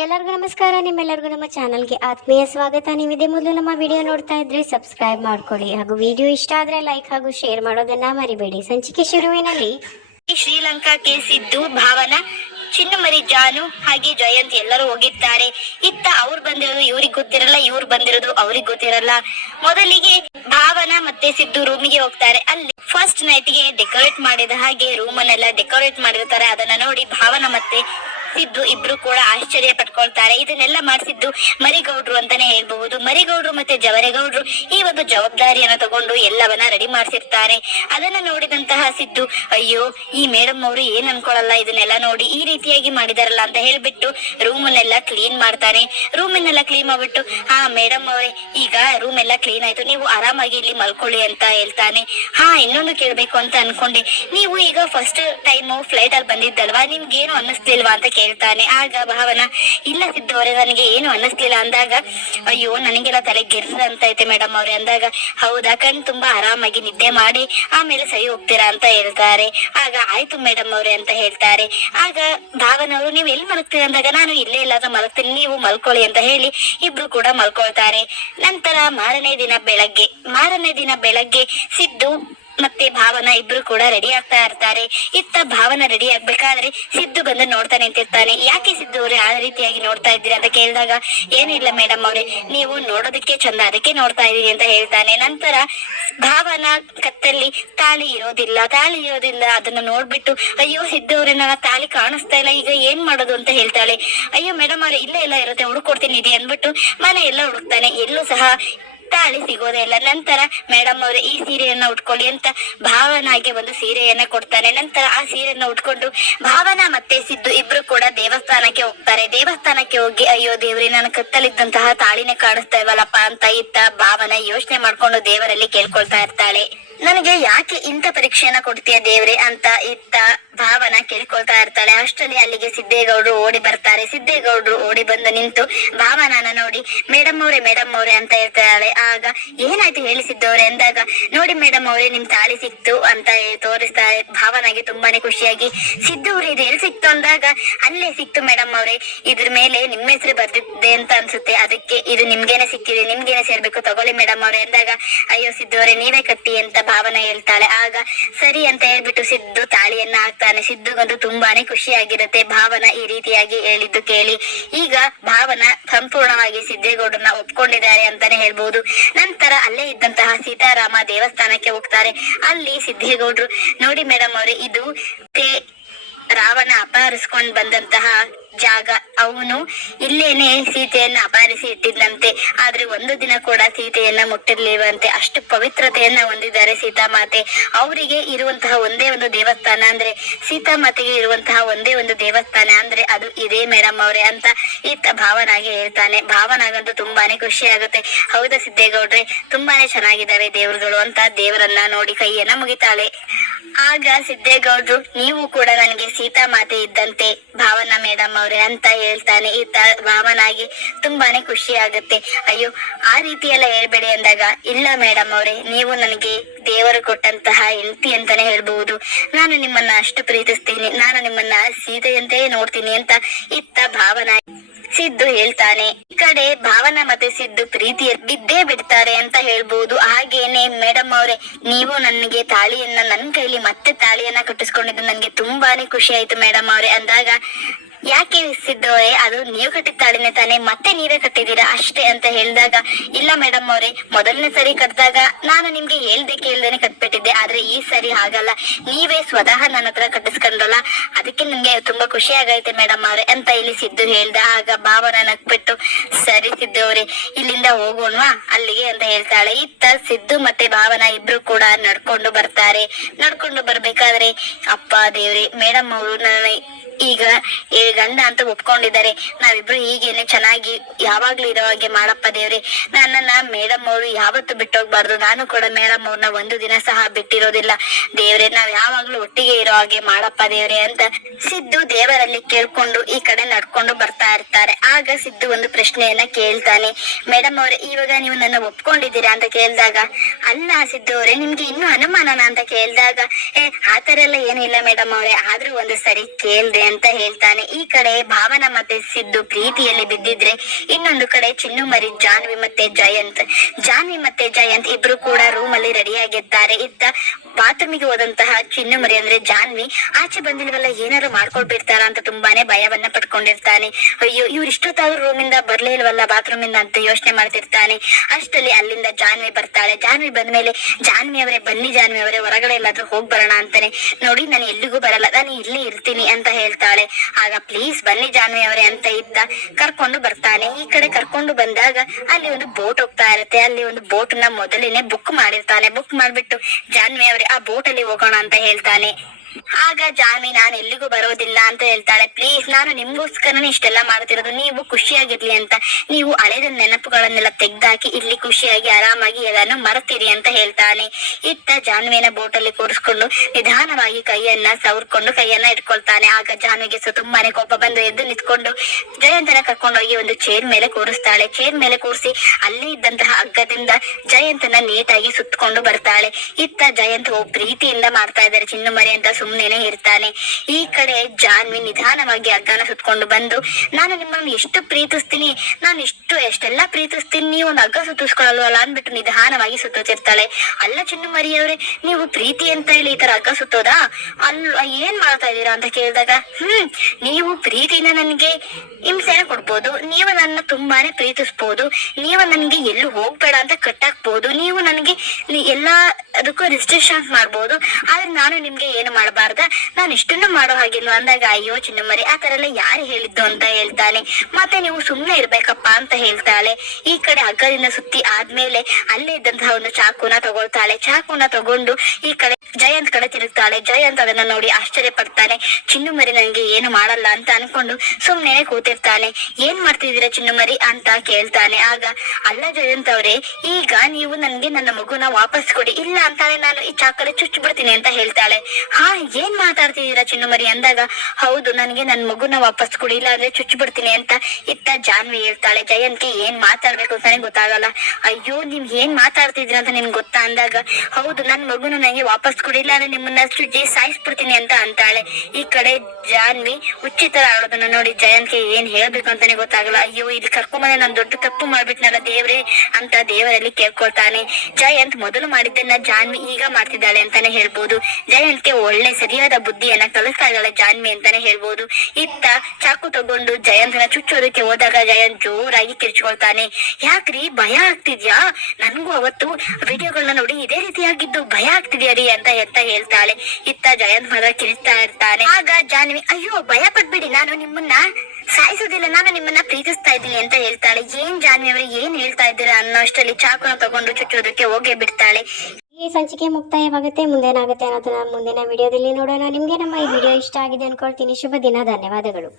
ಎಲ್ಲರಿಗೂ ನಮಸ್ಕಾರ. ನಿಮ್ಮೆಲ್ಲರಿಗೂ ನಮ್ಮ ಚಾನಲ್ಗೆ ಆತ್ಮೀಯ ಸ್ವಾಗತ. ನೀವಿದೆ ಮೊದಲು ನಮ್ಮ ವಿಡಿಯೋ ನೋಡ್ತಾ ಇದ್ರೆ ಸಬ್ಸ್ಕ್ರೈಬ್ ಮಾಡ್ಕೊಳ್ಳಿ ಹಾಗೂ ವಿಡಿಯೋ ಇಷ್ಟ ಆದ್ರೆ ಲೈಕ್ ಹಾಗೂ ಶೇರ್ ಮಾಡೋದನ್ನ ಮರಿಬೇಡಿ. ಸಂಚಿಕೆ ಶುರುವಿನಲ್ಲಿ ಶ್ರೀಲಂಕಾಕ್ಕೆ ಸಿದ್ದು, ಭಾವನಾ, ಚಿನ್ನುಮರಿ, ಜಾನು ಹಾಗೆ ಜಯಂತ್ ಎಲ್ಲರೂ ಹೋಗಿರ್ತಾರೆ. ಇತ್ತ ಅವ್ರು ಬಂದಿರೋದು ಇವ್ರಿಗೆ ಗೊತ್ತಿರಲ್ಲ, ಇವ್ರು ಬಂದಿರೋದು ಅವ್ರಿಗೆ ಗೊತ್ತಿರಲ್ಲ. ಮೊದಲಿಗೆ ಭಾವನಾ ಮತ್ತೆ ಸಿದ್ದು ರೂಮಿಗೆ ಹೋಗ್ತಾರೆ. ಅಲ್ಲಿ ಫಸ್ಟ್ ನೈಟ್ಗೆ ಡೆಕೋರೇಟ್ ಮಾಡಿದ ಹಾಗೆ ರೂಮ್ ಅನ್ನೆಲ್ಲ ಡೆಕೋರೇಟ್ ಮಾಡಿರ್ತಾರೆ. ಅದನ್ನ ನೋಡಿ ಭಾವನಾ ಮತ್ತೆ ಸಿದ್ದು ಇಬ್ರು ಕೂಡ ಆಶ್ಚರ್ಯ ಪಟ್ಕೊಳ್ತಾರೆ. ಇದನ್ನೆಲ್ಲ ಮಾಡಿಸಿದ್ದು ಮರಿಗೌಡ್ರು ಅಂತಾನೆ ಹೇಳ್ಬಹುದು. ಮರಿಗೌಡ್ರು ಮತ್ತೆ ಜವರೇಗೌಡ್ರು ಈ ಒಂದು ಜವಾಬ್ದಾರಿಯನ್ನು ತಗೊಂಡು ಎಲ್ಲವನ್ನ ರೆಡಿ ಮಾಡ್ಸಿರ್ತಾರೆ. ಅದನ್ನ ನೋಡಿದಂತಹ ಸಿದ್ದು, ಅಯ್ಯೋ ಈ ಮೇಡಮ್ ಅವರು ಏನ್ ಅನ್ಕೊಳಲ್ಲ ಇದನ್ನೆಲ್ಲ ನೋಡಿ ಈ ರೀತಿಯಾಗಿ ಮಾಡಿದಾರಲ್ಲ ಅಂತ ಹೇಳ್ಬಿಟ್ಟು ರೂಮನ್ನೆಲ್ಲ ಕ್ಲೀನ್ ಮಾಡ್ತಾನೆ. ರೂಮನ್ನೆಲ್ಲ ಕ್ಲೀನ್ ಮಾಡ್ಬಿಟ್ಟು, ಹಾ ಮೇಡಮ್ ಅವರೇ, ಈಗ ರೂಮ್ ಎಲ್ಲ ಕ್ಲೀನ್ ಆಯ್ತು, ನೀವು ಆರಾಮಾಗಿ ಇಲ್ಲಿ ಮಲ್ಕೊಳ್ಳಿ ಅಂತ ಹೇಳ್ತಾನೆ. ಹಾ, ಇನ್ನೊಂದು ಕೇಳ್ಬೇಕು ಅಂತ ಅನ್ಕೊಂಡೆ, ನೀವು ಈಗ ಫಸ್ಟ್ ಟೈಮ್ ಫ್ಲೈಟ್ ಅಲ್ಲಿ ಬಂದಿದ್ದಲ್ವಾ, ನಿಮ್ಗೇನು ಅನ್ನಿಸ್ಲಿಲ್ವಾ ಅಂತ ಕೇಳ್ತಾನೆ. ಆಗ ಭಾವನಾ, ಇಲ್ಲ ಸಿದ್ದು ಅವರೇ, ನನಗೆ ಏನು ಅನ್ನಿಸ್ಲಿಲ್ಲ ಅಂದಾಗ, ಅಯ್ಯೋ ನನಗೆಲ್ಲ ತಲೆ ಗಿರ್ರ ಅಂತ ಐತೆ ಮೇಡಮ್ ಅವ್ರೆ ಅಂದಾಗ, ಹೌದಾ, ಕಣ್ ತುಂಬಾ ಆರಾಮಾಗಿ ನಿದ್ದೆ ಮಾಡಿ ಆಮೇಲೆ ಸರಿ ಹೋಗ್ತೀರಾ ಅಂತ ಹೇಳ್ತಾರೆ. ಆಗ ಆಯ್ತು ಮೇಡಮ್ ಅವ್ರೆ ಅಂತ ಹೇಳ್ತಾರೆ. ಆಗ ಭಾವನಾ ಅವರು, ನೀವು ಎಲ್ಲಿ ಮಲಗ್ತೀರಾ ಅಂದಾಗ, ನಾನು ಇಲ್ಲೇ ಎಲ್ಲಾದ್ರೂ ಮಲಗ್ತೀನಿ, ನೀವು ಮಲ್ಕೊಳ್ಳಿ ಅಂತ ಹೇಳಿ ಇಬ್ರು ಕೂಡ ಮಲ್ಕೊಳ್ತಾರೆ. ನಂತರ ಮಾರನೇ ದಿನ ಬೆಳಗ್ಗೆ ಸಿದ್ದು ಮತ್ತೆ ಭಾವನಾ ಇಬ್ರು ಕೂಡ ರೆಡಿ ಆಗ್ತಾ ಇರ್ತಾರೆ. ಇತ್ತ ಭಾವನಾ ರೆಡಿ ಆಗ್ಬೇಕಾದ್ರೆ ಸಿದ್ದು ಬಂದು ನೋಡ್ತಾ ನಿಂತಿರ್ತಾನೆ. ಯಾಕೆ ಸಿದ್ದು ಅವ್ರೆ ಆ ರೀತಿಯಾಗಿ ನೋಡ್ತಾ ಇದ್ದೀರಿ ಅಂತ ಕೇಳಿದಾಗ, ಏನಿಲ್ಲ ಮೇಡಮ್ ಅವ್ರೆ, ನೀವು ನೋಡೋದಕ್ಕೆ ಚಂದ, ಅದಕ್ಕೆ ನೋಡ್ತಾ ಇದೀನಿ ಅಂತ ಹೇಳ್ತಾನೆ. ನಂತರ ಭಾವನಾ ಕತ್ತಲ್ಲಿ ತಾಳಿ ಇರೋದಿಲ್ಲ ಅದನ್ನ ನೋಡ್ಬಿಟ್ಟು, ಅಯ್ಯೋ ಸಿದ್ದು ಅವ್ರೆ, ನನ್ನ ತಾಳಿ ಕಾಣಿಸ್ತಾ ಇಲ್ಲ, ಈಗ ಏನ್ ಮಾಡೋದು ಅಂತ ಹೇಳ್ತಾಳೆ. ಅಯ್ಯೋ ಮೇಡಮ್ ಅವ್ರೆ, ಇಲ್ಲೇ ಎಲ್ಲ ಇರುತ್ತೆ, ಹುಡುಕೊಡ್ತೀನಿ ಇದೆ ಅಂದ್ಬಿಟ್ಟು ಮನೆ ಎಲ್ಲ ಹುಡುಕ್ತಾನೆ. ಎಲ್ಲೂ ಸಹ ತಾಳಿ ಸಿಗೋದೇ ಇಲ್ಲ. ನಂತರ ಮೇಡಮ್ ಅವ್ರೆ, ಈ ಸೀರೆಯನ್ನ ಉಟ್ಕೊಳ್ಳಿ ಅಂತ ಭಾವನಾಗೆ ಒಂದು ಸೀರೆಯನ್ನ ಕೊಡ್ತಾನೆ. ನಂತರ ಆ ಸೀರೆಯನ್ನ ಉಟ್ಕೊಂಡು ಭಾವನಾ ಮತ್ತೆ ಸಿದ್ದು ಇಬ್ರು ಕೂಡ ದೇವಸ್ಥಾನಕ್ಕೆ ಹೋಗ್ತಾರೆ. ದೇವಸ್ಥಾನಕ್ಕೆ ಹೋಗಿ, ಅಯ್ಯೋ ದೇವ್ರಿ, ನನ್ನ ಕತ್ತಲಿದ್ದಂತಹ ತಾಳಿನೇ ಕಾಣಿಸ್ತಾ ಇವಲ್ಲಪ್ಪ ಅಂತ ಇತ್ತ ಭಾವನಾ ಯೋಚನೆ ಮಾಡ್ಕೊಂಡು ದೇವರಲ್ಲಿ ಕೇಳ್ಕೊಳ್ತಾ ಇರ್ತಾಳೆ. ನನಗೆ ಯಾಕೆ ಇಂಥ ಪರೀಕ್ಷೆಯನ್ನ ಕೊಡ್ತೀಯ ದೇವ್ರೆ ಅಂತ ಇತ್ತ ಭಾವನಾ ಕೇಳ್ಕೊಳ್ತಾ ಇರ್ತಾಳೆ. ಅಷ್ಟರಲ್ಲಿ ಅಲ್ಲಿಗೆ ಸಿದ್ದೇಗೌಡರು ಓಡಿ ಬರ್ತಾರೆ. ಸಿದ್ದೇಗೌಡರು ಓಡಿ ಬಂದು ನಿಂತು ಭಾವನಾನ ನೋಡಿ, ಮೇಡಮ್ ಅವ್ರೆ ಅಂತ ಹೇಳ್ತಾಳೆ. ಆಗ ಏನಾಯ್ತು ಹೇಳಿ ಸಿದ್ದವ್ರೆ ಅಂದಾಗ, ನೋಡಿ ಮೇಡಮ್ ಅವ್ರೆ, ನಿಮ್ ತಾಳಿ ಸಿಕ್ತು ಅಂತ ತೋರಿಸ್ತಾರೆ. ಭಾವನಾಗೆ ತುಂಬಾನೇ ಖುಷಿಯಾಗಿ, ಸಿದ್ದವ್ರೆ ಇದು ಎಲ್ಲಿ ಸಿಕ್ತು ಅಂದಾಗ, ಅಲ್ಲೇ ಸಿಕ್ತು ಮೇಡಮ್ ಅವ್ರೆ, ಇದ್ರ ಮೇಲೆ ನಿಮ್ಮ ಹೆಸರು ಬರ್ದಿದ್ದೆ ಅಂತ ಅನ್ಸುತ್ತೆ, ಅದಕ್ಕೆ ಇದು ನಿಮ್ಗೇನೆ ಸಿಕ್ಕಿದೆ, ನಿಮ್ಗೇನೆ ಸೇರ್ಬೇಕು, ತಗೊಳ್ಳಿ ಮೇಡಮ್ ಅವ್ರೆ ಅಂದಾಗ, ಅಯ್ಯೋ ಸಿದ್ದವ್ರೆ ನೀವೇ ಕಟ್ಟಿ ಅಂತ ಭಾವನಾ ಹೇಳ್ತಾಳೆ. ಆಗ ಸರಿ ಅಂತ ಹೇಳ್ಬಿಟ್ಟು ಸಿದ್ದು ತಾಳಿಯನ್ನ ಹಾಕ್ತಾನೆ. ಸಿದ್ದುಗಂತೂ ತುಂಬಾನೇ ಖುಷಿಯಾಗಿರುತ್ತೆ ಭಾವನಾ ಈ ರೀತಿಯಾಗಿ ಹೇಳಿದ್ದು ಕೇಳಿ. ಈಗ ಭಾವನಾ ಸಂಪೂರ್ಣವಾಗಿ ಸಿದ್ದೇಗೌಡರನ್ನ ಒಪ್ಕೊಂಡಿದ್ದಾರೆ ಅಂತಾನೆ ಹೇಳ್ಬಹುದು. ನಂತರ ಅಲ್ಲೇ ಇದ್ದಂತಹ ಸೀತಾರಾಮ ದೇವಸ್ಥಾನಕ್ಕೆ ಹೋಗ್ತಾರೆ. ಅಲ್ಲಿ ಸಿದ್ದೇಗೌಡರು, ನೋಡಿ ಮೇಡಮ್ ಅವ್ರೆ, ಇದು ರಾವಣ ಅಪಹರಿಸ್ಕೊಂಡ್ ಬಂದಂತಹ ಜಾಗ, ಅವನು ಇಲ್ಲೇನೆ ಸೀತೆಯನ್ನ ಅಪಹರಿಸಿ ಇಟ್ಟಿದ್ದಂತೆ. ಆದ್ರೆ ಒಂದು ದಿನ ಕೂಡ ಸೀತೆಯನ್ನ ಮುಟ್ಟಿರ್ಲಿಲ್ವಂತೆ. ಅಷ್ಟು ಪವಿತ್ರತೆಯನ್ನ ಹೊಂದಿದ್ದಾರೆ ಸೀತಾಮಾತೆ. ಅವರಿಗೆ ಇರುವಂತಹ ಒಂದೇ ಒಂದು ದೇವಸ್ಥಾನ ಅಂದ್ರೆ, ಸೀತಾಮಾತೆಗೆ ಇರುವಂತಹ ಒಂದೇ ಒಂದು ದೇವಸ್ಥಾನ ಅಂದ್ರೆ ಅದು ಇದೇ ಮೇಡಮ್ ಅವ್ರೆ ಅಂತ ಈತ ಭಾವನಾಗೆ ಹೇಳ್ತಾನೆ. ಭಾವನಾಗಂತೂ ತುಂಬಾನೇ ಖುಷಿ ಆಗುತ್ತೆ. ಹೌದಾ ಸಿದ್ದೇಗೌಡ್ರೆ, ತುಂಬಾನೇ ಚೆನ್ನಾಗಿದ್ದಾವೆ ದೇವರುಗಳು ಅಂತ ದೇವರನ್ನ ನೋಡಿ ಕೈಯನ್ನ ಮುಗಿತಾಳೆ. ಆಗ ಸಿದ್ದೇಗೌಡ್ರು, ನೀವು ಕೂಡ ನನಗೆ ಸೀತಾಮಾತೆ ಇದ್ದಂತೆ ಭಾವನಾ ಮೇಡಮ್ ಅವ್ರೆ ಅಂತ ಹೇಳ್ತಾನೆ. ಈತ ಭಾವನಾಗಿ ತುಂಬಾನೇ ಖುಷಿ ಆಗುತ್ತೆ. ಅಯ್ಯೋ ಆ ರೀತಿ ಎಲ್ಲ ಹೇಳ್ಬೇಡಿ ಅಂದಾಗ, ಇಲ್ಲ ಮೇಡಮ್ ಅವ್ರೆ, ನೀವು ನನಗೆ ದೇವರು ಕೊಟ್ಟಂತಹ ಹೆಂಡತಿ ಅಂತಾನೆ ಹೇಳ್ಬಹುದು. ನಾನು ನಿಮ್ಮನ್ನ ಅಷ್ಟು ಪ್ರೀತಿಸ್ತೀನಿ, ನಾನು ನಿಮ್ಮನ್ನ ಸೀತೆಯಂತೆಯೇ ನೋಡ್ತೀನಿ ಅಂತ ಇತ್ತ ಭಾವನಾ ಸಿದ್ದು ಹೇಳ್ತಾನೆ. ಈ ಕಡೆ ಭಾವನಾ ಮತ್ತೆ ಸಿದ್ದು ಪ್ರೀತಿಯಲ್ಲಿ ಬಿದ್ದೇ ಬಿಡ್ತಾರೆ ಅಂತ ಹೇಳ್ಬಹುದು. ಹಾಗೇನೆ ಮೇಡಮ್ ಅವ್ರೆ, ನೀವು ನನಗೆ ತಾಳಿಯನ್ನ ನನ್ನ ಕೈಲಿ ಮತ್ತೆ ತಾಳಿಯನ್ನ ಕಟ್ಟಿಸ್ಕೊಂಡಿದ್ದು ನನಗೆ ತುಂಬಾನೇ ಖುಷಿ ಆಯ್ತು ಮೇಡಮ್ ಅವ್ರೆ ಅಂದಾಗ, ಯಾಕೆ ಸಿದ್ದವ್ರೆ, ಅದು ನೀವು ಕಟ್ಟಿದ ತಾಳಿನೇ ತಾನೆ, ಮತ್ತೆ ನೀವೇ ಕಟ್ಟಿದೀರಾ ಅಷ್ಟೇ ಅಂತ ಹೇಳಿದಾಗ, ಇಲ್ಲ ಮೇಡಮ್ ಅವ್ರೆ, ಮೊದಲನೇ ಸರಿ ಕಟ್ಟಿದಾಗ ನಾನು ನಿಮ್ಗೆ ಕೇಳ್ದೇನೆ ಕಟ್ಬಿಟ್ಟಿದ್ದೆ, ಆದ್ರೆ ಈ ಸರಿ ಹಾಗಲ್ಲ, ನೀವೇ ಸ್ವತಃ ನನ್ನ ಹತ್ರ ಕಟ್ಟಿಸ್ಕೊಂಡ್ರಲ್ಲ, ಅದಕ್ಕೆ ನನ್ಗೆ ತುಂಬಾ ಖುಷಿ ಆಗೈತೆ ಮೇಡಮ್ ಅವ್ರೆ ಅಂತ ಇಲ್ಲಿ ಸಿದ್ದು ಹೇಳ್ದ. ಆಗ ಭಾವನ ನಕ್ಬಿಟ್ಟು, ಸರಿ ಸಿದ್ದವ್ರೆ, ಇಲ್ಲಿಂದ ಹೋಗೋಣವಾ ಅಲ್ಲಿಗೆ ಅಂತ ಹೇಳ್ತಾಳೆ. ಇತ್ತ ಸಿದ್ದು ಮತ್ತೆ ಭಾವನಾ ಇಬ್ರು ಕೂಡ ನಡ್ಕೊಂಡು ಬರ್ತಾರೆ. ನಡ್ಕೊಂಡು ಬರ್ಬೇಕಾದ್ರೆ, ಅಪ್ಪ ದೇವ್ರೆ, ಮೇಡಮ್ ಅವರು ನನ್ನ ಈಗ ಗಂಡ ಅಂತ ಒಪ್ಕೊಂಡಿದ್ದಾರೆ, ನಾವಿಬ್ರು ಹೀಗೇನೆ ಚೆನ್ನಾಗಿ ಯಾವಾಗ್ಲೂ ಇರೋ ಹಾಗೆ ಮಾಡಪ್ಪ ದೇವ್ರೆ, ನನ್ನನ್ನ ಮೇಡಮ್ ಅವರು ಯಾವತ್ತು ಬಿಟ್ಟೋಗ್ಬಾರ್ದು, ನಾನು ಕೂಡ ಮೇಡಮ್ ಅವ್ರನ್ನ ಒಂದು ದಿನ ಸಹ ಬಿಟ್ಟಿರೋದಿಲ್ಲ ದೇವ್ರೆ, ನಾವ್ ಯಾವಾಗ್ಲೂ ಒಟ್ಟಿಗೆ ಇರೋ ಹಾಗೆ ಮಾಡಪ್ಪ ದೇವ್ರೆ ಅಂತ ಸಿದ್ದು ದೇವರಲ್ಲಿ ಕೇಳ್ಕೊಂಡು ಈ ಕಡೆ ನಡ್ಕೊಂಡು ಬರ್ತಾ ಇರ್ತಾರೆ. ಆಗ ಸಿದ್ದು ಒಂದು ಪ್ರಶ್ನೆಯನ್ನ ಕೇಳ್ತಾನೆ. ಮೇಡಮ್ ಅವ್ರೆ, ಇವಾಗ ನೀವು ನನ್ನ ಒಪ್ಕೊಂಡಿದ್ದೀರಾ ಅಂತ ಕೇಳಿದಾಗ, ಅಲ್ಲ ಸಿದ್ದು ಅವ್ರೆ, ನಿಮ್ಗೆ ಇನ್ನೂ ಅನುಮಾನನ ಅಂತ ಕೇಳಿದಾಗ, ಆತರ ಎಲ್ಲ ಏನಿಲ್ಲ ಮೇಡಮ್ ಅವ್ರೆ, ಆದ್ರೂ ಒಂದು ಸರಿ ಕೇಳ್ದೆ ಅಂತ ಹೇಳ್ತಾನೆ. ಈ ಕಡೆ ಭಾವನ ಮತ್ತೆ ಸಿದ್ದು ಪ್ರೀತಿಯಲ್ಲಿ ಬಿದ್ದಿದ್ರೆ, ಇನ್ನೊಂದು ಕಡೆ ಚಿನ್ನು ಮರಿ ಜಾನ್ವಿ ಮತ್ತೆ ಜಯಂತ್ ಇಬ್ರು ಕೂಡ ರೂಮ್ ಅಲ್ಲಿ ರೆಡಿ ಆಗಿರ್ತಾರೆ. ಇತ್ತ ಬಾತ್ರೂಮಿಗೆ ಹೋದಂತಹ ಚಿನ್ನು ಮರಿ ಅಂದ್ರೆ ಜಾನ್ವಿ ಆಚೆ ಬಂದಿಲ್ವಲ್ಲ, ಏನಾದ್ರು ಮಾಡ್ಕೊಳ್ಬಿಡ್ತಾರ ಅಂತ ತುಂಬಾನೇ ಭಯವನ್ನ ಪಟ್ಕೊಂಡಿರ್ತಾನೆ. ಅಯ್ಯೋ, ಇವ್ರು ಇಷ್ಟೊತ್ತಾದ್ರೂ ರೂಮಿಂದ ಬರ್ಲೇ ಇಲ್ವಲ್ಲ ಬಾತ್ರೂಮ್ ಇಂದ ಅಂತ ಯೋಚನೆ ಮಾಡ್ತಿರ್ತಾನೆ. ಅಷ್ಟರಲ್ಲಿ ಅಲ್ಲಿಂದ ಜಾನ್ವಿ ಬರ್ತಾಳೆ. ಜಾನ್ವಿ ಬಂದ್ಮೇಲೆ ಜಾನ್ವಿ ಅವರೇ ಹೊರಗಡೆ ಎಲ್ಲಾದ್ರೂ ಹೋಗ್ ಬರೋಣ ಅಂತಾನೆ. ನೋಡಿ, ನಾನು ಎಲ್ಲಿಗೂ ಬರಲ್ಲ, ನಾನು ಇಲ್ಲೇ ಇರ್ತೀನಿ ಅಂತ ಹೇಳ್ತಾಳೆ. ಆಗ ಪ್ಲೀಸ್ ಬನ್ನಿ ಜಾನ್ವಿ ಅವರೇ ಅಂತ ಇದ್ದ ಕರ್ಕೊಂಡು ಬರ್ತಾನೆ. ಈ ಕಡೆ ಕರ್ಕೊಂಡು ಬಂದಾಗ ಅಲ್ಲಿ ಒಂದು ಬೋಟ್ ಹೋಗ್ತಾ ಇರುತ್ತೆ. ಅಲ್ಲಿ ಒಂದು ಬೋಟ್ ನ ಮೊದಲೇನೆ ಬುಕ್ ಮಾಡಿರ್ತಾನೆ. ಬುಕ್ ಮಾಡ್ಬಿಟ್ಟು ಜಾನ್ವಿ ಅವರೇ ಆ ಬೋಟ್ ಅಲ್ಲಿ ಹೋಗೋಣ ಅಂತ ಹೇಳ್ತಾನೆ. ಆಗ ಜಾನ್ವಿ ನಾನು ಎಲ್ಲಿಗೂ ಬರೋದಿಲ್ಲ ಅಂತ ಹೇಳ್ತಾಳೆ. ಪ್ಲೀಸ್, ನಾನು ನಿಮ್ಗೋಸ್ಕರನೇ ಇಷ್ಟೆಲ್ಲ ಮಾಡ್ತಿರೋದು, ನೀವು ಖುಷಿಯಾಗಿರ್ಲಿ ಅಂತ. ನೀವು ಹಳೆದ ನೆನಪುಗಳನ್ನೆಲ್ಲ ತೆಗ್ದಾಕಿ ಇಲ್ಲಿ ಖುಷಿಯಾಗಿ ಆರಾಮಾಗಿ ಎಲ್ಲಾನು ಮರೆತಿರಿ ಅಂತ ಹೇಳ್ತಾನೆ. ಇತ್ತ ಜಾನ್ವಿನ ಬೋಟಲ್ಲಿ ಕೂರಿಸ್ಕೊಂಡು ನಿಧಾನವಾಗಿ ಕೈಯನ್ನ ಸವರ್ಕೊಂಡು ಕೈಯನ್ನ ಇಟ್ಕೊಳ್ತಾನೆ. ಆಗ ಜಾನ್ವಿಗೆ ತುಂಬಾನೇ ಕೋಪ ಬಂದು ಎದ್ದು ನಿಂತ್ಕೊಂಡು ಜಯಂತನ ಕರ್ಕೊಂಡೋಗಿ ಒಂದು ಚೇರ್ ಮೇಲೆ ಕೂರಿಸ್ತಾಳೆ. ಚೇರ್ ಮೇಲೆ ಕೂರಿಸಿ ಅಲ್ಲೇ ಇದ್ದಂತಹ ಹಗ್ಗದಿಂದ ಜಯಂತನ ನೀಟಾಗಿ ಸುತ್ತಕೊಂಡು ಬರ್ತಾಳೆ. ಇತ್ತ ಜಯಂತ್ ಪ್ರೀತಿಯಿಂದ ಮಾಡ್ತಾ ಇದ್ದಾರೆ ಚಿನ್ನು ಮರಿ ಅಂತ ಸುಮ್ಮನೆ ಇರ್ತಾನೆ. ಈ ಕಡೆ ಜಾನ್ವಿ ನಿಧಾನವಾಗಿ ಹಗ್ಗನ ಸುತ್ಕೊಂಡು ಬಂದು, ನಾನು ನಿಮ್ಮನ್ನು ಎಷ್ಟು ಪ್ರೀತಿಸ್ತೀನಿ, ನಾನು ಎಷ್ಟೆಲ್ಲಾ ಪ್ರೀತಿಸ್ತೀನಿ, ನೀವು ಒಂದು ಹಗ್ಗ ಸುತ್ತಿಸ್ಕೊಳ್ಳಲ್ವಲ್ಲ ಅಂದ್ಬಿಟ್ಟು ನಿಧಾನವಾಗಿ ಸುತ್ತುತ್ತಿರ್ತಾಳೆ. ಅಲ್ಲ ಚಿನ್ನು ಮರಿಯವರೇ, ನೀವು ಪ್ರೀತಿ ಅಂತ ಹೇಳಿ ಈ ತರ ಹಗ್ಗ ಸುತ್ತೋದಾ? ಏನ್ ಮಾಡ್ತಾ ಇದ್ದೀರಾ ಅಂತ ಕೇಳಿದಾಗ, ನೀವು ಪ್ರೀತಿಯಿಂದ ನನಗೆ ಹಿಂಸೆನ ಕೊಡ್ಬೋದು, ನೀವು ನನ್ನ ತುಂಬಾನೇ ಪ್ರೀತಿಸ್ಬೋದು, ನೀವು ನನ್ಗೆ ಎಲ್ಲೂ ಹೋಗ್ಬೇಡ ಅಂತ ಕಟ್ಟಾಕ್ಬಹುದು, ನೀವು ನನಗೆ ಎಲ್ಲಾ ಅದಕ್ಕೂ ರಿಸ್ಟ್ರಿಕ್ಷನ್ಸ್ ಮಾಡ್ಬೋದು, ಆದ್ರೆ ನಾನು ನಿಮ್ಗೆ ಏನು ಮಾಡಬಾರ್ದ, ನಾನು ಇಷ್ಟನ್ನು ಮಾಡೋ ಹಾಗಿಲ್ವಾ ಅಂದಾಗ, ಅಯ್ಯೋ ಚಿನ್ನು ಮರಿ, ಆ ತರ ಎಲ್ಲ ಯಾರು ಹೇಳಿದ್ದು ಅಂತ ಹೇಳ್ತಾನೆ. ಮತ್ತೆ ನೀವು ಸುಮ್ನೆ ಇರ್ಬೇಕಪ್ಪ ಅಂತ ಹೇಳ್ತಾಳೆ. ಈ ಕಡೆ ಹಗ್ಗದಿಂದ ಸುತ್ತಿ ಆದ್ಮೇಲೆ ಅಲ್ಲೇ ಇದ್ದಂತಹ ಒಂದು ಚಾಕುನ ತಗೊಳ್ತಾಳೆ. ಚಾಕುನ ತಗೊಂಡು ಈ ಕಡೆ ಜಯಂತ್ ಕಡೆ ತಿರುಗ್ತಾಳೆ. ಜಯಂತ್ ಅದನ್ನ ನೋಡಿ ಆಶ್ಚರ್ಯ ಪಡ್ತಾನೆ. ಚಿನ್ನು ಮರಿ ನನಗೆ ಏನು ಮಾಡಲ್ಲ ಅಂತ ಅನ್ಕೊಂಡು ಸುಮ್ನೆ ಕೂತಿರ್ತಾನೆ. ಏನ್ ಮಾಡ್ತಿದ್ದೀರಾ ಚಿನ್ನು ಮರಿ ಅಂತ ಕೇಳ್ತಾನೆ. ಆಗ, ಅಲ್ಲ ಜಯಂತ್ ಅವರೇ, ಈಗ ನೀವು ನನ್ಗೆ ನನ್ನ ಮಗುನ ವಾಪಸ್ ಕೊಡಿ, ಇಲ್ಲ ಅಂತಾನೆ ನಾನು ಈ ಚಾಕಲ್ಲಿ ಚುಚ್ಚು ಬಿಡ್ತೀನಿ ಅಂತ ಹೇಳ್ತಾಳೆ. ಹಾ, ಏನ್ ಮಾತಾಡ್ತಿದ್ದೀರಾ ಚಿನ್ನು ಮರಿ ಅಂದಾಗ, ಹೌದು, ನನಗೆ ನನ್ ಮಗುನ ವಾಪಸ್ ಕೊಡಿ, ಇಲ್ಲ ಅಂದ್ರೆ ಚುಚ್ಚು ಬಿಡ್ತೀನಿ ಅಂತ ಇತ್ತ ಜಾನ್ವಿ ಹೇಳ್ತಾಳೆ. ಜಯಂತ್ಗೆ ಏನ್ ಮಾತಾಡ್ಬೇಕು ಅಂತಾನೆ ಗೊತ್ತಾಗಲ್ಲ. ಅಯ್ಯೋ, ನೀವ್ ಏನ್ ಮಾತಾಡ್ತಿದ್ದೀರಾ ಅಂತ ನಿಮ್ಗೆ ಗೊತ್ತಾ ಅಂದಾಗ, ಹೌದು, ನನ್ ಮಗುನ ನನಗೆ ವಾಪಸ್ ಕೊಡಿ, ಇಲ್ಲ ಅಂದ್ರೆ ನಿಮ್ಮನ್ನ ಚುಚ್ಚಿ ಸಾಯಿಸ್ಬಿಡ್ತೀನಿ ಅಂತ ಅಂತಾಳೆ. ಈ ಕಡೆ ಜಾನ್ವಿ ಉಚಿತರ ಆಡೋದನ್ನ ನೋಡಿ ಜಯಂತ್ಗೆ ಏನ್ ಹೇಳ್ಬೇಕು ಅಂತಾನೆ ಗೊತ್ತಾಗಲ್ಲ. ಅಯ್ಯೋ, ಇಲ್ಲಿ ಕರ್ಕೊಂಬಂದ್ರೆ ನಾನು ದೊಡ್ಡ ತಪ್ಪು ಮಾಡ್ಬಿಟ್ನಲ್ಲ ದೇವ್ರೆ ಅಂತ ದೇವರಲ್ಲಿ ಕೇಳ್ಕೊಳ್ತಾನೆ. ಜಯಂತ್ ಮೊದಲು ಮಾಡಿದ್ದನ್ನ ಜಾನ್ವಿ ಈಗ ಮಾಡ್ತಿದ್ದಾಳೆ ಅಂತಾನೆ ಹೇಳ್ಬೋದು. ಜಯಂತ್ಗೆ ಒಳ್ಳೆ ಸರಿಯಾದ ಬುದ್ಧಿಯನ್ನ ಕಲಿಸ್ತಾ ಇದ್ದಾಳೆ ಜಾನ್ವಿ ಅಂತಾನೆ ಹೇಳ್ಬೋದು. ಇತ್ತ ಚಾಕು ತಗೊಂಡು ಜಯಂತನ ಚುಚ್ಚೋದಕ್ಕೆ ಹೋದಾಗ ಜಯಂತ್ ಜೋರಾಗಿ ಕಿರ್ಚ್ಕೊಳ್ತಾನೆ. ಯಾಕ್ರಿ, ಭಯ ಆಗ್ತಿದ್ಯಾ? ನನ್ಗೂ ಅವತ್ತು ವಿಡಿಯೋಗಳನ್ನ ನೋಡಿ ಇದೇ ರೀತಿಯಾಗಿದ್ದು ಭಯ ಆಗ್ತಿದ್ಯಾ ರೀ ಅಂತ ಹೇಳ್ತಾಳೆ. ಇತ್ತ ಜಯಂತ್ ಮಾತ್ರ ಕಿರಿಸ್ತಾ ಇರ್ತಾನೆ. ಆಗ ಜಾನ್ವಿ, ಅಯ್ಯೋ ಭಯ ಪಡ್ಬೇಡಿ, ನಾನು ನಿಮ್ಮನ್ನ ಸಾಯಿಸೋದಿಲ್ಲ, ನಾನು ನಿಮ್ಮನ್ನ ಪ್ರೀತಿಸ್ತಾ ಇದ್ದೀನಿ ಅಂತ ಹೇಳ್ತಾಳೆ. ಏನ್ ಜಾನ್ವಿ ಅವರು ಏನ್ ಹೇಳ್ತಾ ಇದ್ದೀರಾ ಅನ್ನೋ ಅಷ್ಟರಲ್ಲಿ ಚಾಕುನ ತಗೊಂಡು ಚುಚ್ಚೋದಕ್ಕೆ ಹೋಗೇ ಬಿಡ್ತಾಳೆ. ಈ ಸಂಚಿಕೆ ಮುಕ್ತಾಯವಾಗುತ್ತೆ. ಮುಂದೇನಾಗುತ್ತೆ ಅನ್ನೋದನ್ನ ಮುಂದಿನ ವಿಡಿಯೋದಲ್ಲಿ ನೋಡೋಣ. ನಿಮಗೆ ನಮ್ಮ ಈ ವಿಡಿಯೋ ಇಷ್ಟ ಆಗಿದೆ ಅನ್ಕೊಳ್ತೀನಿ. ಶುಭ ದಿನ. ಧನ್ಯವಾದಗಳು.